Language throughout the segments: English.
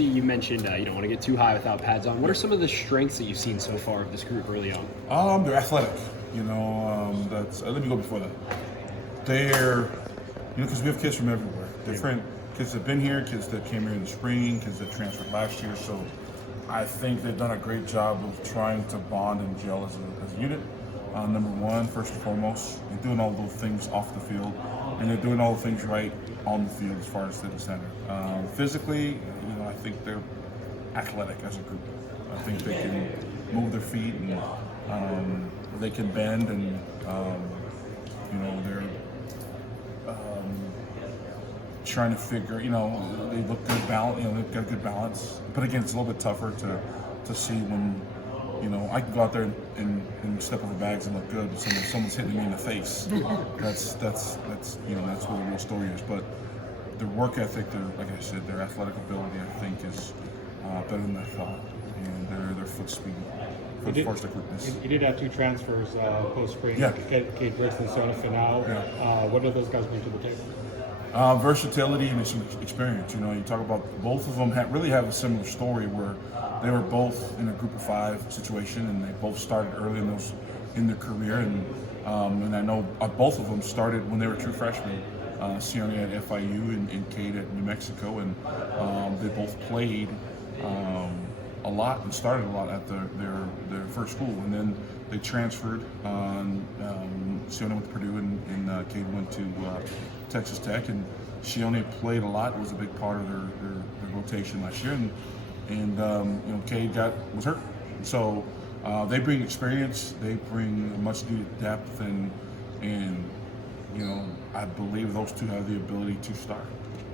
You mentioned you don't want to get too high without pads on. What are some of the strengths that you've seen so far of this group early on? They're athletic. That's. Let me go before that. They're, because we have kids from everywhere. Different kids that have been here, kids that came here in the spring, kids that transferred last year. So I think they've done a great job of trying to bond and gel as a unit. Number one, first and foremost, they're doing all those things off the field, and they're doing all the things right on the field as far as the center. Physically, I think they're athletic as a group. I think they can move their feet and they can bend, and they're trying to figure. They look good balance. They've got good balance. But again, it's a little bit tougher to see when. I can go out there and step over bags and look good, but someone's hitting me in the face. That's what the real story is. But their work ethic, like I said, their athletic ability, I think, is better than I thought, and their foot speed, foot quickness. You did have two transfers post spring. Yeah. Cade Briggs and Sona Finau. Yeah. What do those guys bring to the table? Versatility and some experience. You talk about both of them really have a similar story where they were both in a group of five situation, and they both started early in their career. And I know both of them started when they were true freshmen. Sione at FIU and Cade at New Mexico, and they both played a lot and started a lot at their first school, and then they transferred. Sione went to Purdue, and Cade went to Texas Tech, and Sione played a lot. It was a big part of their rotation last year, and Cade was hurt, so they bring experience, they bring much needed depth, and I believe those two have the ability to start,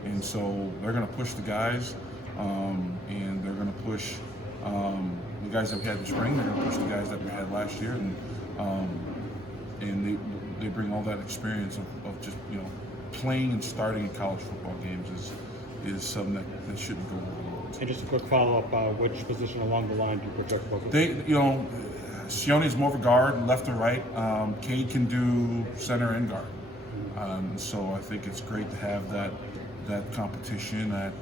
and so they're going to push the guys, and they're going to push the guys that we had this spring. They're going to push the guys that we had last year, and they bring all that experience of just playing and starting in college football games is something that shouldn't go overlooked. And just a quick follow-up, which position along the line do you project both of them? Sione is more of a guard, left or right. Cade can do center and guard. So I think it's great to have that competition at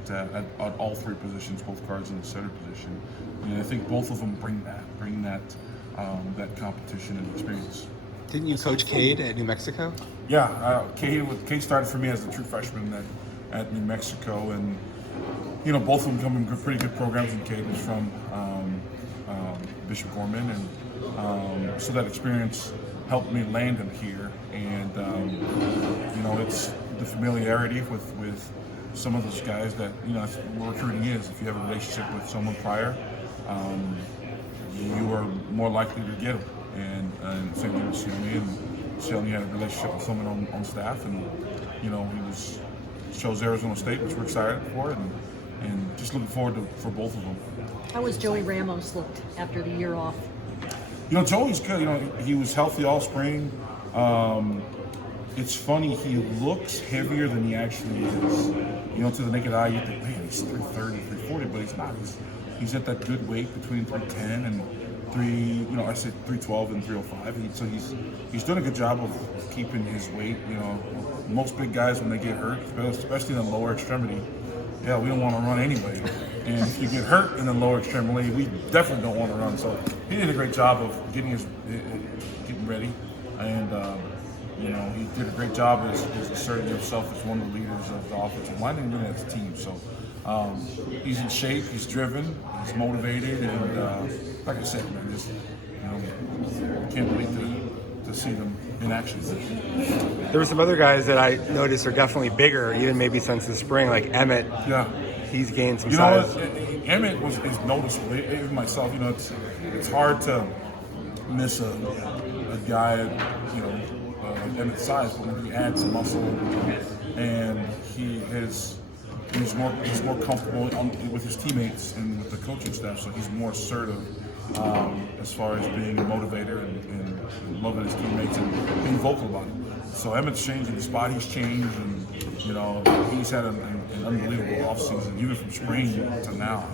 all three positions, both guards and the center position. And I think both of them bring that competition and experience. Didn't you coach Cade at New Mexico? Yeah, Cade started for me as a true freshman at New Mexico, and both of them come from pretty good programs. And Cade was from Bishop Gorman, and so that experience helped me land him here. And it's the familiarity with some of those guys that that's what recruiting is. If you have a relationship with someone prior, you are more likely to get them. And same thing with Sione. And Sione had a relationship with someone on staff, and he chose Arizona State, which we're excited for, and just looking forward for both of them. How was Joey Ramos looked after the year off? Joey's good. He was healthy all spring. It's funny, he looks heavier than he actually is. To the naked eye, you think, man, he's 330, 340, but he's not. He's at that good weight between 310 and 312 and 305. So he's done a good job of keeping his weight. Most big guys, when they get hurt, especially in the lower extremity, we don't want to run anyway. And if you get hurt in the lower extremity, we definitely don't want to run. So he did a great job of getting ready, and he did a great job as asserting himself as one of the leaders of the offensive line and really as a team. So he's in shape, he's driven, he's motivated, and like I said, man, just can't wait to see them in action. There were some other guys that I noticed are definitely bigger, even maybe since the spring, like Emmett. Yeah, he's gained some size. Emmett is noticeable. Even myself, it's hard to miss a guy, Emmett's size, but when he adds muscle and he's more comfortable with his teammates and with the coaching staff, so he's more assertive as far as being a motivator and loving his teammates and being vocal about it. So Emmett's changing the spot. He's changed, and he's had an unbelievable offseason, even from spring to now.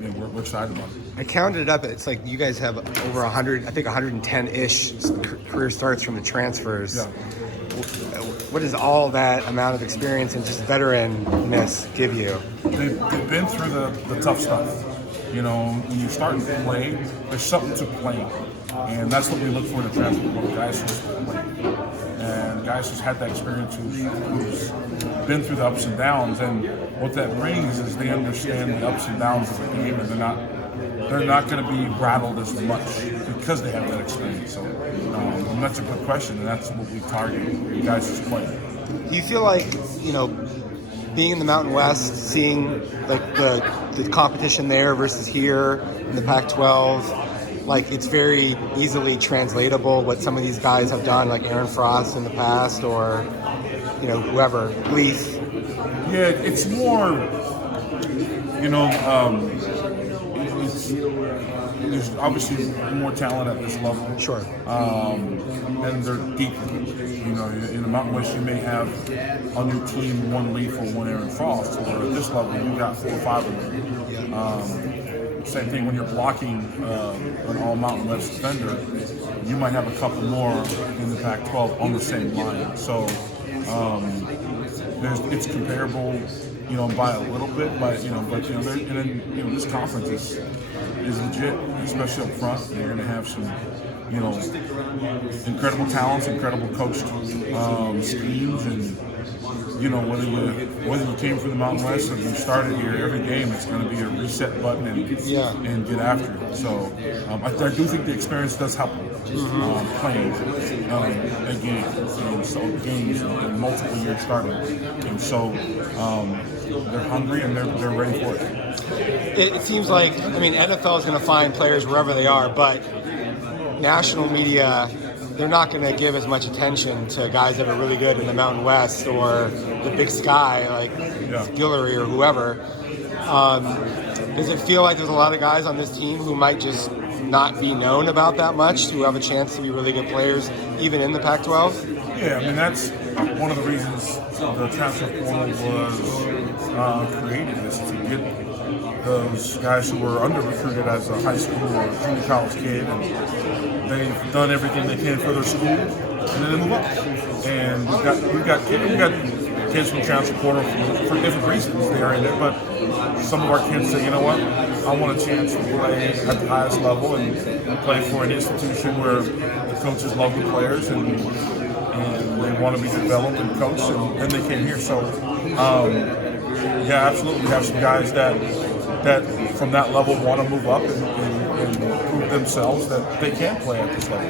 We're excited about it. I counted it up. It's like you guys have over 100, I think 110-ish career starts from the transfers. Yeah. what does all that amount of experience and just veteranness give you? They've been through the tough stuff. You know, when you start to play, there's something to play, and that's what we look for in the transfer portal. Guys who's played, and guys who's had that experience, who's been through the ups and downs. And what that brings is they understand the ups and downs of the game, and they're not going to be rattled as much because they have that experience. So, and that's a good question, and that's what we target. Guys who's played. Do you feel like, being in the Mountain West, seeing like the competition there versus here in the Pac-12, like it's very easily translatable what some of these guys have done, like Aaron Frost in the past, or whoever, Leaf? Yeah, it's more, there's obviously more talent at this level. Sure. And they're deeper. In the Mountain West, you may have on your team one Leaf or one Aaron Frost, or at this level, you got 4 or 5 of them. Same thing when you're blocking an all Mountain West defender, you might have a couple more in the Pac-12 on the same line. So it's comparable, by a little bit, but this conference is legit, especially up front. You're going to have some, incredible talents, incredible coach schemes, and whether you came from the Mountain West or you started here, every game it's going to be a reset button and get after it. So I do think the experience does help playing a game, and so games and multiple years starting, and so they're hungry and they're ready for it. It seems like, NFL is going to find players wherever they are, but national media, they're not going to give as much attention to guys that are really good in the Mountain West or the Big Sky, like Guillory or whoever. Does it feel like there's a lot of guys on this team who might just not be known about that much, who have a chance to be really good players, even in the Pac-12? Yeah, that's one of the reasons the transfer portal was created, is to get those guys who were under-recruited as a high school or junior college kid, and they've done everything they can for their school, and then they move up. And we've got kids from transfer portal for different reasons they are in there, but some of our kids say, I want a chance to play at the highest level and play for an institution where the coaches love the players and they want to be developed and coached, and then they came here. So, absolutely, we have some guys that from that level want to move up and prove themselves that they can play at this level.